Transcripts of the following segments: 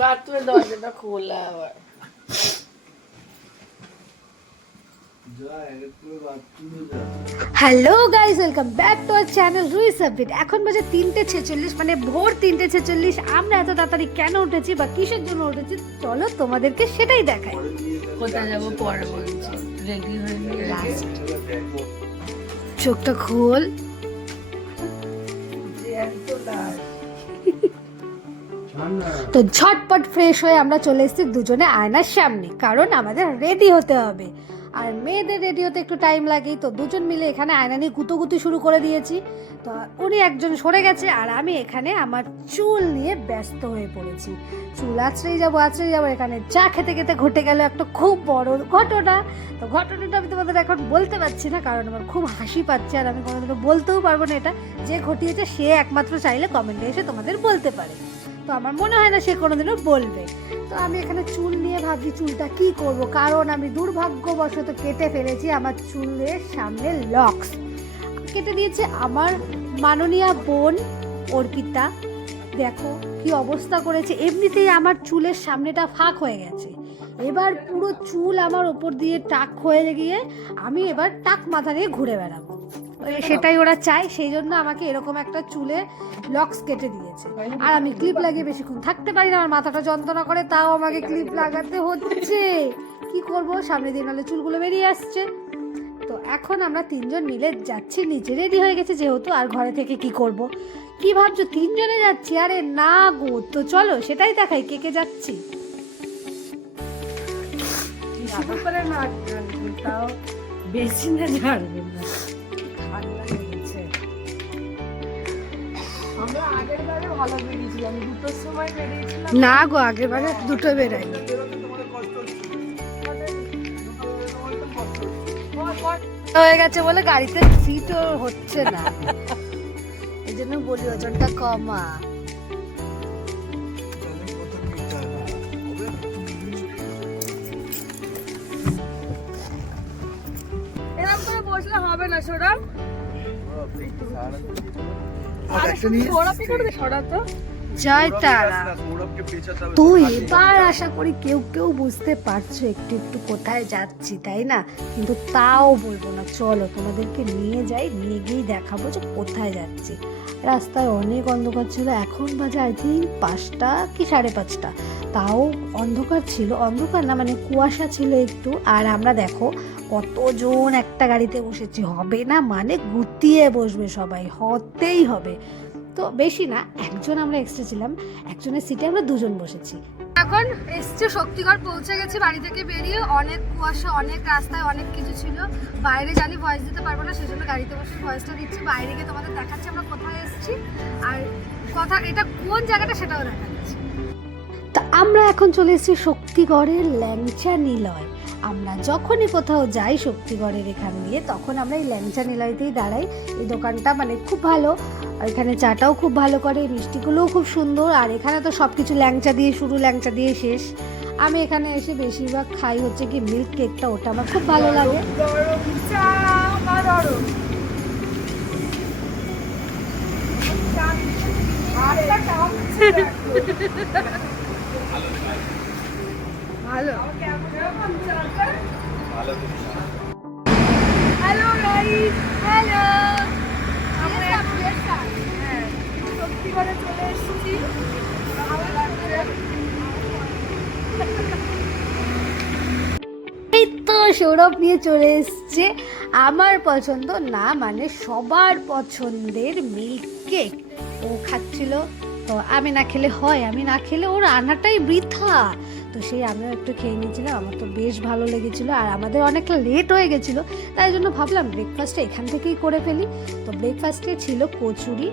বাথরুমের দরজাটা খোলা আবার। Hello guys, welcome back to our channel Ruiz update. এখন বাজে 3:46, মানে ভোর 3:46। আমরা এত তাড়াতাড়ি কেন উঠেছি বা কিসের জন্য উঠেছি চলো তোমাদেরকে সেটাই দেখাই। কোথায় যাবো পরে বলছি, রেডি হয়ে নিয়ে চোখটা খোল। তো ঝটপট ফ্রেশ হয়ে আমরা চলে এসেছি দুজনে আয়নার সামনে, কারণ আমাদের রেডি হতে হবে। আর মেয়েদের রেডি হতে একটু টাইম লাগেই, তো দুজন মিলে এখানে আয়না নিয়ে গুতোগুতি শুরু করে দিয়েছি। তো উনি একজন সরে গেছে আর আমি এখানে আমার চুল নিয়ে ব্যস্ত হয়ে পড়েছি। চুল আছড়েই যাবো। এখানে চা খেতে খেতে ঘটে গেল একটা খুব বড় ঘটনা। তো ঘটনাটা আমি তোমাদের এখন বলতে পারছি না, কারণ আমার খুব হাসি পাচ্ছে আর আমি কোনোদিনও বলতেও পারবো না। এটা যে ঘটিয়েছে সে একমাত্র চাইলে কমেন্টে এসে তোমাদের বলতে পারে, তো আমার মনে হয় না সে কোনোদিনও বলবে। তো আমি এখানে চুল নিয়ে ভাবছি চুলটা কি করব, কারণ আমি দুর্ভাগ্যবশত কেটে ফেলেছি আমার চুলের সামনে লক্স। কেটে দিয়েছে আমার মাননীয়া বোন অর্পিতা। দেখো কি অবস্থা করেছে। এমনিতেই আমার চুলের সামনেটা ফাঁক হয়ে গেছে, এবার পুরো চুল আমার ওপর দিয়ে টাক হয়ে গিয়ে আমি এবার টাক মাথা নিয়ে ঘুরে বেড়াবো। সেটাই ওরা চায়, সেই জন্য আমাকে এরকম একটা চুলে লক্স কেটে দিয়েছে। আর আমি ক্লিপ লাগিয়ে বেশিক্ষণ থাকতে পারি না, আমার মাথাটা যন্ত্রণা করে, তাও আমাকে ক্লিপ লাগাতে হচ্ছে। কি করব, সামনে দিয়ে নাহলে চুলগুলো বেরিয়ে আসছে। তো এখন আমরা তিনজন মিলে যাচ্ছি নিচে, রেডি হয়ে গেছে যেহেতু। আর ঘরে থেকে কি করব, কি ভাবছো তিনজনে যাচ্ছি? আরে না গো, তো চলো সেটাই দেখাই কে কে যাচ্ছি। তাও বেশি না, ঝাড়বে না, ঠান্ডা লেগেছে। আমরা আগের বারে ভালো বেরিয়েছিলাম, 2টোর সময় বেরিয়েছিলাম। না গো, আগের বারে 2টো বেরাই হয়ে গেছে বলে গাড়িতে সিটও হচ্ছে না, এই জন্য বলি ওজনটা কমা। এরকম করে বসলে হবে না, সরাম সরাতো জয় তারা। তো এবার আশা করি কেউ কেউ বুঝতে পারছো একটু একটু কোথায় যাচ্ছি, তাই না? কিন্তু তাও বলবো না, চলো তোমাদেরকে নিয়ে যাই, নিয়ে গিয়েই দেখাবো যে কোথায় যাচ্ছি। রাস্তায় অনেক অন্ধকার ছিল, এখন বাজে আই থিঙ্ক 5টা কি 5:30, তাও অন্ধকার ছিল। অন্ধকার না, মানে কুয়াশা ছিল একটু। আর আমরা দেখো কতজন একটা গাড়িতে বসেছি, হবে না মানে গুটিয়ে বসবে সবাই, হতেই হবে। তো বেশি না, একজন আমরা এক্সট্রা ছিলাম, একজনের সিটে আমরা দুজন বসেছি। এখন এসছে শক্তিগড়, পৌঁছে গেছি বাড়ি থেকে বেরিয়ে। অনেক কুয়াশা, অনেক রাস্তায় অনেক কিছু ছিল। বাইরে জানি ভয়েস দিতে পারবো না, সেই জন্য গাড়িতে বসে ভয়েসটা দিচ্ছি। বাইরে গিয়ে তোমাদের দেখাচ্ছি আমরা কোথায় এসেছি আর কথা এটা কোন জায়গাটা সেটাও দেখাচ্ছি। তা আমরা এখন চলে এসেছি শক্তিগড়ের ল্যাংচা নিলয়। আমরা যখনই কোথাও যাই শক্তিগড়ের এখান দিয়ে, তখন আমরা এই ল্যাংচা নিলয়তেই দাঁড়াই। এই দোকানটা মানে খুব ভালো, এখানে চাটাও খুব ভালো করে, মিষ্টিগুলোও খুব সুন্দর। আর এখানে তো সব কিছু ল্যাংচা দিয়ে শুরু, ল্যাংচা দিয়ে শেষ। আমি এখানে এসে বেশিরভাগ খাই হচ্ছে কি মিল্ক কেকটা, ওটা আমার খুব ভালো লাগে। ভালো। Hello guys, hello. আমরা শক্তিগড়ে চলে এসেছি। এই তো সৌরভ নিয়ে চলে এসছে আমার পছন্দ না মানে সবার পছন্দের মিল্ক কেক। ও খাচ্ছিল, তো আমি না খেলে হয়, আমি না খেলে ওর আনাটাই বৃথা। তো সেই আমিও একটু খেয়ে নিয়েছিলাম, আমার তো বেশ ভালো লেগেছিলো। আর আমাদের অনেকটা লেট হয়ে গেছিলো, তাই জন্য ভাবলাম ব্রেকফাস্টটা এখান থেকেই করে ফেলি। তো ব্রেকফাস্টে ছিল কচুরি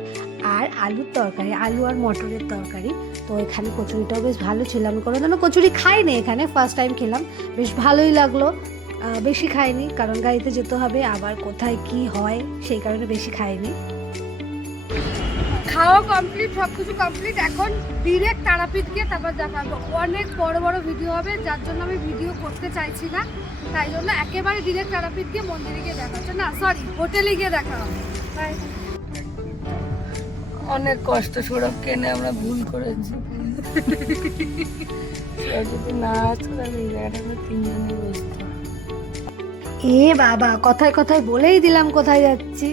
আর আলুর তরকারি, আলু আর মটরের তরকারি। তো এখানে কচুরিটাও বেশ ভালো ছিল, আমি কোনোদিনও কচুরি খাইনি, এখানে ফার্স্ট টাইম খেলাম, বেশ ভালোই লাগলো। বেশি খাইনি কারণ গাড়িতে যেতে হবে, আবার কোথায় কি হয় সেই কারণে বেশি খাইনি। খাওয়া কমপ্লিট, সব কিছু কমপ্লিট। এখন ডিরেক্ট তারাপীঠ গিয়ে তারপর দেখাবো। অনেক বড় বড় ভিডিও হবে, যার জন্য আমি ভিডিও করতে চাইছি না, তাই জন্য একেবারে ডিরেক্ট তারাপীঠ গিয়ে মন্দিরে গিয়ে দেখা হচ্ছে, না সরি হোটেলে গিয়ে দেখা হবে। অনেক কষ্ট সৌরভ কেনে আমরা ভুল করেছি। যদি না আসতো তাহলে এই জায়গাটা আমরা তিনজনে বসতাম। এ বাবা, কথায় কথায় বলেই দিলাম কোথায় যাচ্ছি।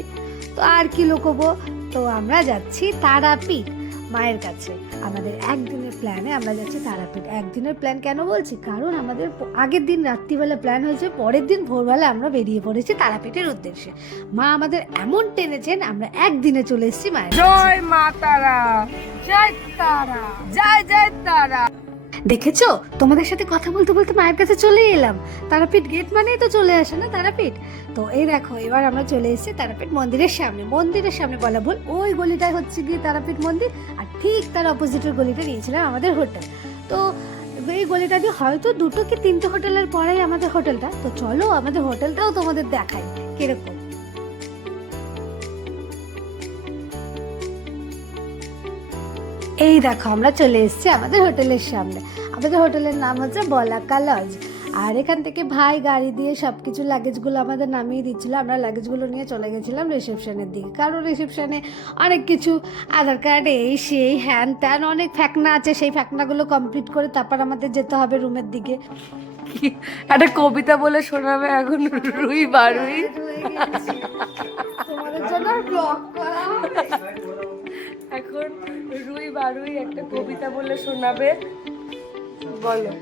তো আর কি লুকোবো, তো আমরা যাচ্ছি তারাপীঠ মায়ের কাছে। আমাদের একদিনের প্ল্যানে আমরা যাচ্ছি তারাপীঠ। একদিনের প্ল্যান কেন বলছি, কারণ আমাদের আগের দিন রাত্রিবেলা প্ল্যান হয়েছে, পরের দিন ভোরবেলা আমরা বেরিয়ে পড়েছি তারাপীঠের উদ্দেশ্যে। মা আমাদের এমন টেনেছেন, আমরা একদিনে চলে এসেছি মায়ের কাছে। জয় মা তারা, জয় তারা, জয় জয় তারা। দেখেছো, তোমাদের সাথে কথা বলতে বলতে মায়ের কাছে চলে এলাম। তারাপীঠ গেট মানেই তো চলে আসে না তারাপীঠ। তো এই দেখো, এবার আমরা চলে এসেছি তারাপীঠ মন্দিরের সামনে। মন্দিরের সামনে বলা ভুল, ওই গলিটাই হচ্ছে গিয়ে তারাপীঠ মন্দির, আর ঠিক তার অপোজিটের গলিটা নিয়েছিলাম আমাদের হোটেল। তো এই গলিটা দিয়ে হয়তো 2 কি 3টে হোটেলের পরেই আমাদের হোটেলটা। তো চলো আমাদের হোটেলটাও তোমাদের দেখাই কিরকম। এই দেখো, আমরা চলে এসেছি আমাদের হোটেলের সামনে। আমাদের হোটেলের নাম হচ্ছে বলাকা লজ। আর এখান থেকে ভাই গাড়ি দিয়ে সব কিছু লাগেজগুলো আমাদের নামিয়ে দিচ্ছিলো। আমরা লাগেজগুলো নিয়ে চলে গেছিলাম রিসেপশনের দিকে, কারণ রিসেপশনে অনেক কিছু আধার কার্ড এই সেই হ্যান ত্যান অনেক ফ্যাকনা আছে। সেই ফ্যাকনাগুলো কমপ্লিট করে তারপর আমাদের যেতে হবে রুমের দিকে। একটা কবিতা বলে শোনাবে এখন, রুই বারুই। তোমাদের জন্য ব্লগ করা হবে। এখন রুই বারুই একটা কবিতা বলে শোনাবে, বলো।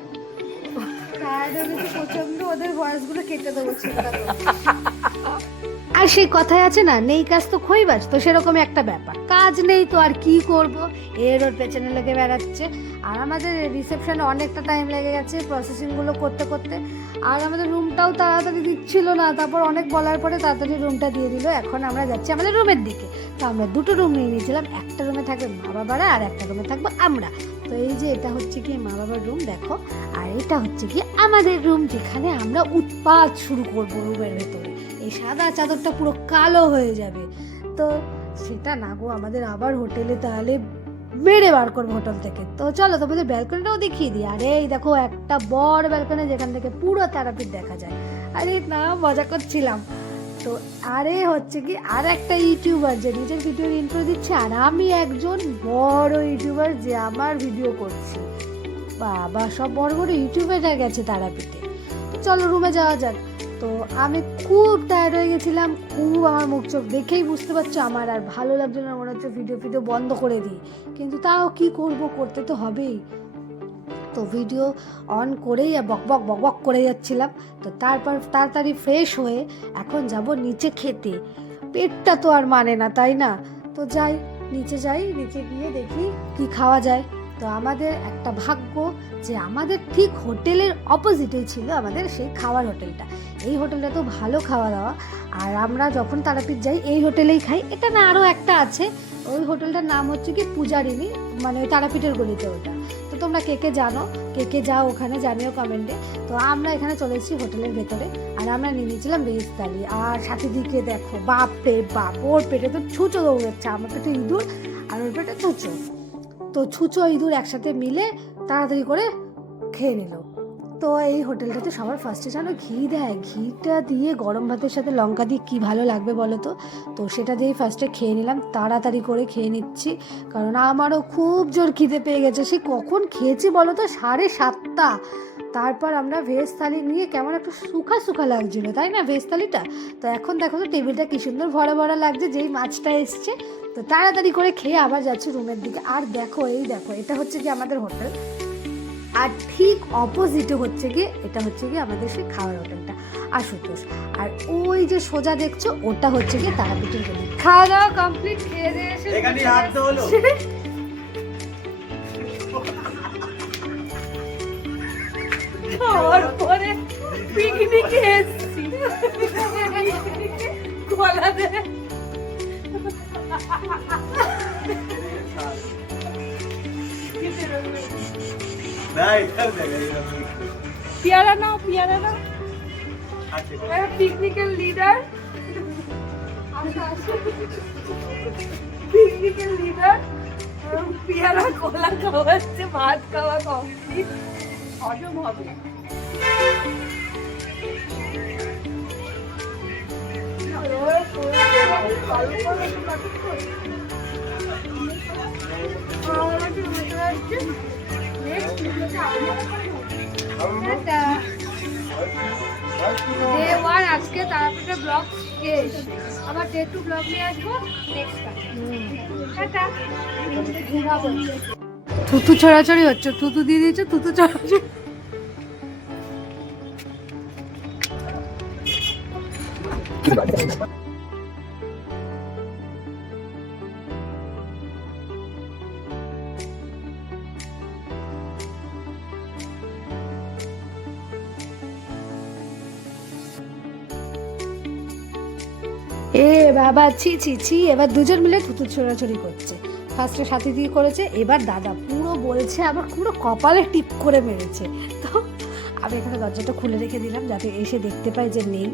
প্রচন্ড, ওদের ভয়েসগুলো কেটে দেবো। আর সেই কথায় আছে না, নেই কাজ তো খইবাজ, তো সেরকম একটা ব্যাপার। কাজ নেই তো আর কি করব, এর ওর পেছনে লেগে বেড়াচ্ছে। আর আমাদের রিসেপশনে অনেকটা টাইম লেগে গেছে প্রসেসিংগুলো করতে করতে। আর আমাদের রুমটাও তাড়াতাড়ি দিচ্ছিল না, তারপর অনেক বলার পরে তাড়াতাড়ি রুমটা দিয়ে দিল। এখন আমরা যাচ্ছি আমাদের রুমের দিকে। তো আমরা 2টো রুম নিয়ে নিয়েছিলাম, একটা রুমে থাকবে মা বাবারা আর একটা রুমে থাকবো আমরা। তো এই যে এটা হচ্ছে কি মা বাবার রুম দেখো, আর এটা হচ্ছে কি আমাদের রুম, যেখানে আমরা উৎপাত শুরু করবো রুমের ভেতরে। এই সাদা চাদরটা পুরো কালো হয়ে যাবে। তো সেটা না গো, আমাদের আবার হোটেলে তাহলে মেরে বার করবো হোটেল থেকে। তো চলো তোমাদের ব্যালকনিটাও দেখিয়ে দিই। আরে এই দেখো, একটা বড় ব্যালকনি যেখান থেকে পুরো তারাপীঠ দেখা যায়। আরে না, মজা করছিলাম। তো আরে হচ্ছে কি আর একটা ইউটিউবার যে নিজের ভিডিওর ইন্ট্রো দিচ্ছে, আর আমি একজন বড় ইউটিউবার যে আমার ভিডিও করছি। বাবা, সব বড় বড় ইউটিউবাররা গেছে তারাপীঠে। তো চলো রুমে যাওয়া যাক। তো আমি খুব টায়ার্ড হয়ে গেছিলাম, খুব, আমার মুখ চোখ দেখেই বুঝতে পারছো আমার আর ভালো লাগছে না, মনে হচ্ছে ভিডিও বন্ধ করে দিই। কিন্তু তাও কি করব, করতে তো হবেই। তো ভিডিও অন করেই বক বক করে যাচ্ছিলাম। তো তারপর তাড়াতাড়ি ফ্রেশ হয়ে এখন যাব নিচে খেতে। পেটটা তো আর মানে না, তাই না? তো নিচে গিয়ে দেখি কি খাওয়া যায়। তো আমাদের একটা ভাগ্য যে আমাদের ঠিক হোটেলের অপোজিটেই ছিল আমাদের সেই খাওয়ার হোটেলটা। এই হোটেলটা তো ভালো খাওয়া দাওয়া। আর আমরা যখন তারাপীঠ যাই এই হোটেলেই খাই। এটা না আরও একটা আছে, ওই হোটেলটার নাম হচ্ছে কি পূজারিনী, মানে ওই তারাপীঠের গলিতে ওটা। তো তোমরা কে জানো, কে যাও ওখানে জানিও কমেন্টে। তো আমরা এখানে চলে এসেছি হোটেলের ভেতরে, আর আমরা নিয়ে নিয়েছিলাম ভেজ থালি। আর সাথে দিকে দেখো, বাপ রে বাপ, ওর পেটে তো ছুঁচো দৌড়াচ্ছে, আমার পেটে ইঁদুর আর ওর পেটে ছুঁচো। তো ছুঁচো ইঁদুর একসাথে মিলে তাড়াতাড়ি করে খেয়ে নিল। তো এই হোটেলটাতে সবার ফার্স্টে জানো ঘি দেয়, ঘিটা দিয়ে গরম ভাতের সাথে লঙ্কা দিয়ে কী ভালো লাগবে বলো তো। তো সেটা দিয়েই ফার্স্টে খেয়ে নিলাম, তাড়াতাড়ি করে খেয়ে নিচ্ছি, কারণ আমারও খুব জোর খিদে পেয়ে গেছে। সে কখন খেয়েছি বলো তো, 7:30। তারপর আমরা ভেজ থালি নিয়ে, কেমন একটু শুখা লাগছিলো তাই না ভেজ থালিটা। তো এখন দেখো তো টেবিলটা কি সুন্দর ভরা লাগছে, যেই মাছটা এসছে। তো তাড়াতাড়ি করে খেয়ে আবার যাচ্ছি রুমের দিকে। আর দেখো, এই দেখো, এটা হচ্ছে কি আমাদের হোটেল, আর ঠিক অপোজিটে হচ্ছে গিয়ে এটা হচ্ছে গিয়ে আমাদের সেই খাওয়ার হোটেলটা আশুতোষ। আর ওই যে সোজা দেখছো ওটা হচ্ছে গিয়ে তারাপীঠের গলি। খাওয়া দাওয়া কমপ্লিট, খেয়ে দিয়ে এসে এখানে হাত হলো। খাওয়ার পরে পিকনিকে এসেছি, গলা দে। পিয়ারা নাও, পিকনিকের লিডার, পিয়ারা কলা খাওয়াচ্ছে, ভাত খাওয়া কমপ্লিট, হজম হবে। ডে 1 আজকে, তারপরে ব্লগ শেষ, আবার ডে 2 ব্লগ নিয়ে আসবো নেক্সট টাইম। থুতু ছড়াছড়ি হচ্ছে, থুতু দিয়ে দিয়েছে, থুতু ছড়াছড়ি। এ বাবা, ছি ছি ছি, এবার দুজন মিলে থুতু ছোড়াছড়ি করছে। ফার্স্টে সাথী দিয়ে করেছে, এবার দাদা পুরো বলছে আবার পুরো কপালে টিপ করে মেরেছে। তো আমি এখানে দরজাটা খুলে রেখে দিলাম যাতে এসে দেখতে পাই যে নেই।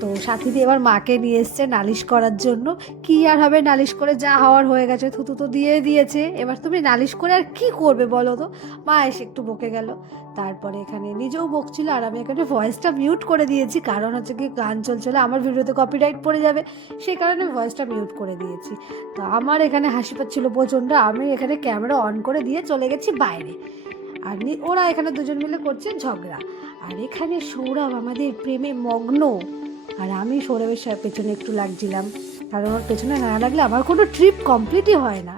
তো সাথী দিয়ে এবার মাকে নিয়ে এসছে নালিশ করার জন্য। কি আর হবে, নালিশ করে যা হওয়ার হয়ে গেছে, থুতু তো দিয়ে দিয়েছে, এবার তুমি নালিশ করে আর কি করবে বলো তো। মা এসে একটু বকে গেল, তারপরে এখানে নিজেও বকছিল, আর আমি এখানে ভয়েসটা মিউট করে দিয়েছি, কারণ হচ্ছে কি গান চলছিল, আমার ভিডিওতে কপিরাইট পড়ে যাবে, সেই কারণে আমি ভয়েসটা মিউট করে দিয়েছি। তো আমার এখানে হাসি পাচ্ছিল প্রচণ্ড, আমি এখানে ক্যামেরা অন করে দিয়ে চলে গেছি বাইরে, আর ওরা এখানে দুজন মিলে করছে ঝগড়া। আর এখানে সৌরভ আমাদের প্রেমে মগ্ন, আর আমি সৌরভের পেছনে একটু লাগছিলাম, কারণ ওর পেছনে না লাগলে আমার কোনো ট্রিপ কমপ্লিটই হয় না।